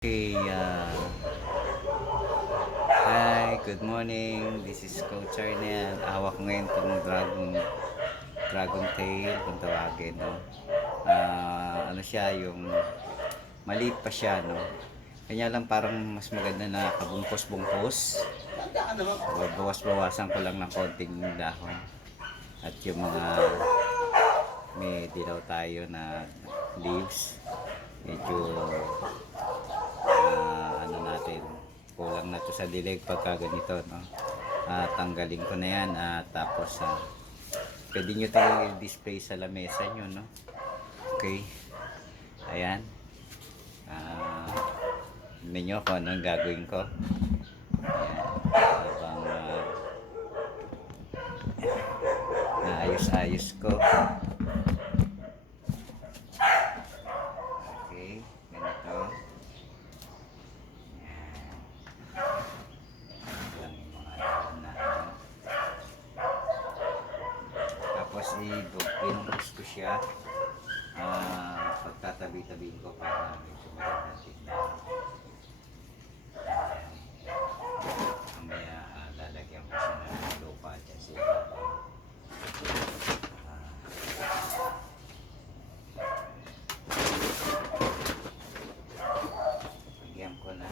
Okay, hi, good morning. This is Coach Arnel. Hawak ko ngayon itong dragon tail, kung tawagin, no? Ano siya, yung maliit pa siya, no? Kanya lang parang mas maganda na kabungkos-bungkos. Bawas-bawasan ko lang ng konting dahon. At yung mga may dilaw tayo na leaves, medyo ano natin, kulang na to sa dilig pagka ganito, no? Tanggalin ko na yan, tapos pwede nyo tayong i-display sa lamesa nyo, no? Okay, ayan. Tignan nyo kung anong gagawin ko. Ayan, habang naayos-ayos ko. Okay, ganito. Tapos i-pinungkos ko siya, pagtatabi-tabihin ko para medyo magandang tignan. Mamaya lalagyan ko siya ng lupa dyan sa ibabaw. Lagyan ko na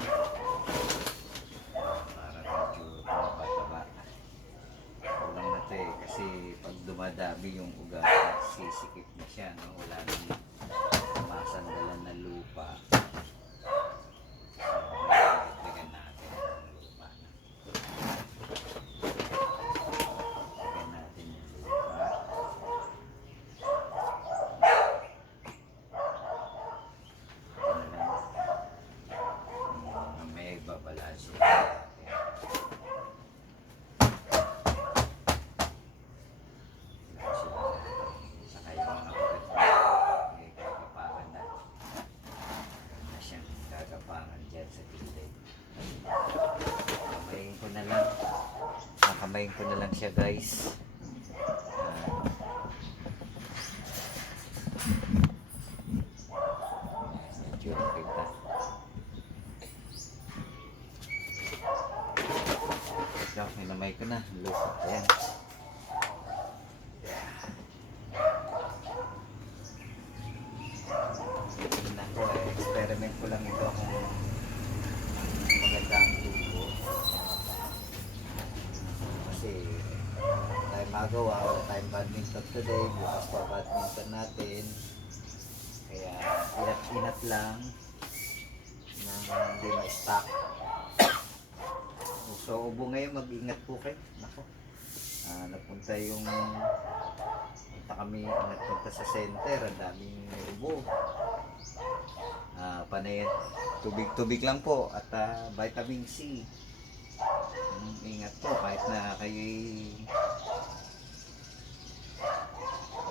para medyo mataba. Kulang na ito kasi pag dumadami yung ugat, sisikip na siya, no? Wala nang masandalan na lupa. Lagyan natin ng lupa. Lagyan natin yung lupa. May babalansin. Kamayin ko na lang siya, guys. Medyo kita. So, minamay ko na. Lupa. Ayan. Tignan ko, experiment ko lang ito kung maganda ang tubo. Kasi tayo magawa, wala tayong badminton today, bukas pa badminton natin, kaya inat-inat lang nang hindi ma-stock. So ubo ngayon, mag-ingat po kayo. Nako, napunta sa center, ang daming ubo. Panay tubig-tubig lang po at vitamin C. Ingat po kahit na kayo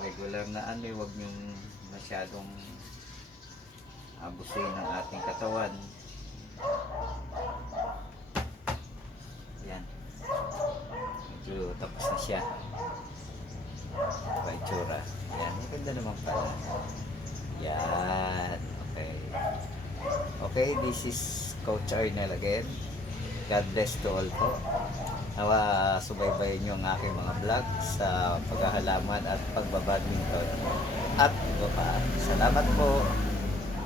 regular na huwag nyong masyadong abusin ng ating katawan. Yan, medyo tapos na siya. Itsura yan, maganda naman pala. Yan, okay, this is Coach Arnel again. God bless to all po. Nawa subaybayin nyo ang aking mga vlog sa paghahalaman at pagbabadminton at iba pa. Salamat po.